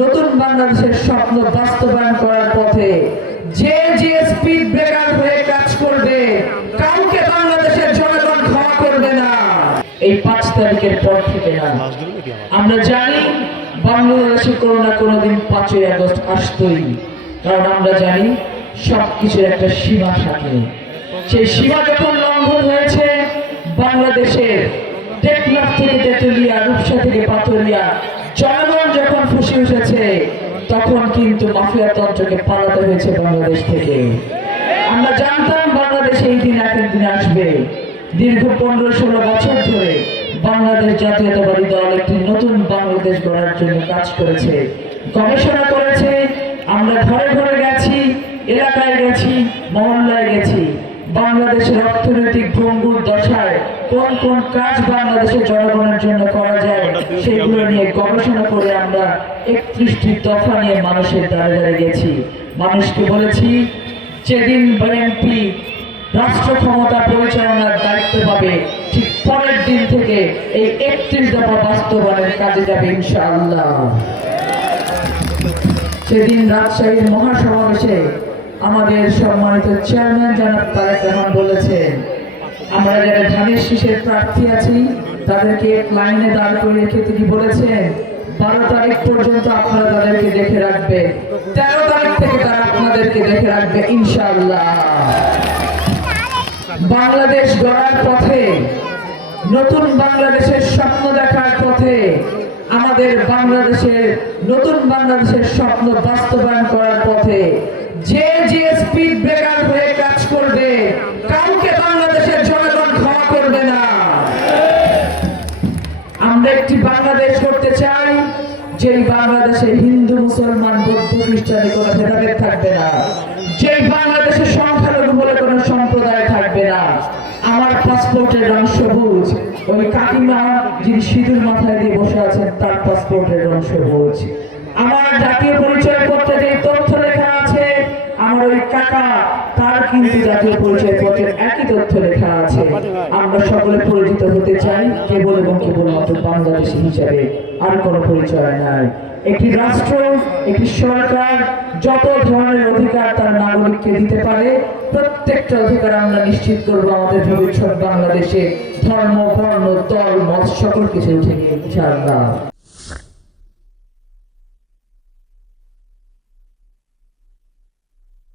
নতুন বাংলাদেশের স্বপ্ন বাস্তবায়ন করার পথে যে যে স্পিড ব্রেকার হয়ে কাজ করবে কাউকে বাংলাদেশের জনগণ ক্ষমা করবে না। এই 5 তারিখের পর থেকে না, আমরা জানি বাংলাদেশে কোনো না কোনোদিন 5ই আগস্ট আসতোই, কারণ আমরা জানি সবকিছুর একটা সীমা থাকে। সেই সীমা যখন লঙ্ঘন হয়েছে, বাংলাদেশের টেকনাফ থেকে তেতুলিয়া, রূপসা থেকে পাথরিয়া জনগণ যখন ফুঁসে উঠেছে, তখন কিন্তু মাফিয়া তন্ত্রকে পালাতে হয়েছে বাংলাদেশ থেকে। আমরা জানতাম বাংলাদেশে এই দিন একদিন আসবে। দীর্ঘ 15-16 বছর ধরে বাংলাদেশ জাতীয়তাবাদী দল একটি নতুন বাংলাদেশ গড়ার জন্য কাজ করেছে, গবেষণা করেছে। আমরা ঘরে ঘরে গেছি, এলাকায় গেছি, মহল্লায় গেছি। বাংলাদেশের অর্থনৈতিক ভঙ্গুর দশায় কোন কোন কাজ বাংলাদেশের জনগণের জন্য করা যায় সেগুলো নিয়ে গবেষণা করে আমরা 31টি দফা নিয়ে মানুষের দ্বারে দ্বারে গেছি। মানুষকে বলেছি, যেদিন বিএনপি রাষ্ট্র ক্ষমতা পরিচালনার দায়িত্ব পাবে, ঠিক পরের দিন থেকে এই 31 দফা বাস্তবায়নের কাজে যাবে ইনশাআল্লাহ। সেদিন রাজশাহীর মহাসমাবেশে আমাদের সম্মানিত চেয়ারম্যান জনাব তারেক রহমান বলেছেন, আমরা যারা ধানের শীষের প্রার্থী আছি তাদেরকে লাইনে দাঁড় করে রেখে তিনি বলেছেন 12 তারিখ পর্যন্ত আপনারা তাদেরকে দেখে রাখবেন, 13 তারিখ থেকে তারা আপনাদেরকে দেখে রাখবে ইনশাআল্লাহ। বাংলাদেশ গড়ার পথে, নতুন বাংলাদেশের স্বপ্ন দেখার পথে, আমাদের বাংলাদেশের নতুন বাংলাদেশের স্বপ্ন বাস্তবায়ন করার পথে যে যে স্পিড ব্রেকার হয়ে কাজ করবে কাউকে বাংলাদেশের জনগণ ক্ষমা করবে না। আমরা একটি বাংলাদেশ করতে চাই, যেই বাংলাদেশে হিন্দু, মুসলমান, বৌদ্ধ, খ্রিস্টানে কোনো ভেদাভেদ থাকবে না, যেই বাংলাদেশে সংখ্যালঘু বলে কোনো সম্প্রদায় থাকবে না। আমার পাসপোর্টের রং সবুজ, ওই কাকিমা যিনি সিঁদুর মাথায় দিয়ে বসে আছেন তার পাসপোর্টের রং সবুজ। আমার জাতীয় পরিচয় পত্রে যে তথ্য লেখা আছে, আমার ওই কাকা তার কিন্তু জাতীয় পরিচয় পত্রের একই তথ্য লেখা আছে। আমরা সকলে পরিচিত হতে চাই কেবল এবং কেবলমাত্র বাংলাদেশী হিসাবে, আর কোনো পরিচয় নাই। একটি রাষ্ট্র, একটি সরকার যত ধরনের অধিকার তার নাগরিককে দিতে পারে, প্রত্যেকটা অধিকার আমরা নিশ্চিত করবো আমাদের ভবিষ্যৎ বাংলাদেশে ধর্ম, বর্ণ, দল, মত সকল কিছু উঠে গিয়ে ইনশাআল্লাহ।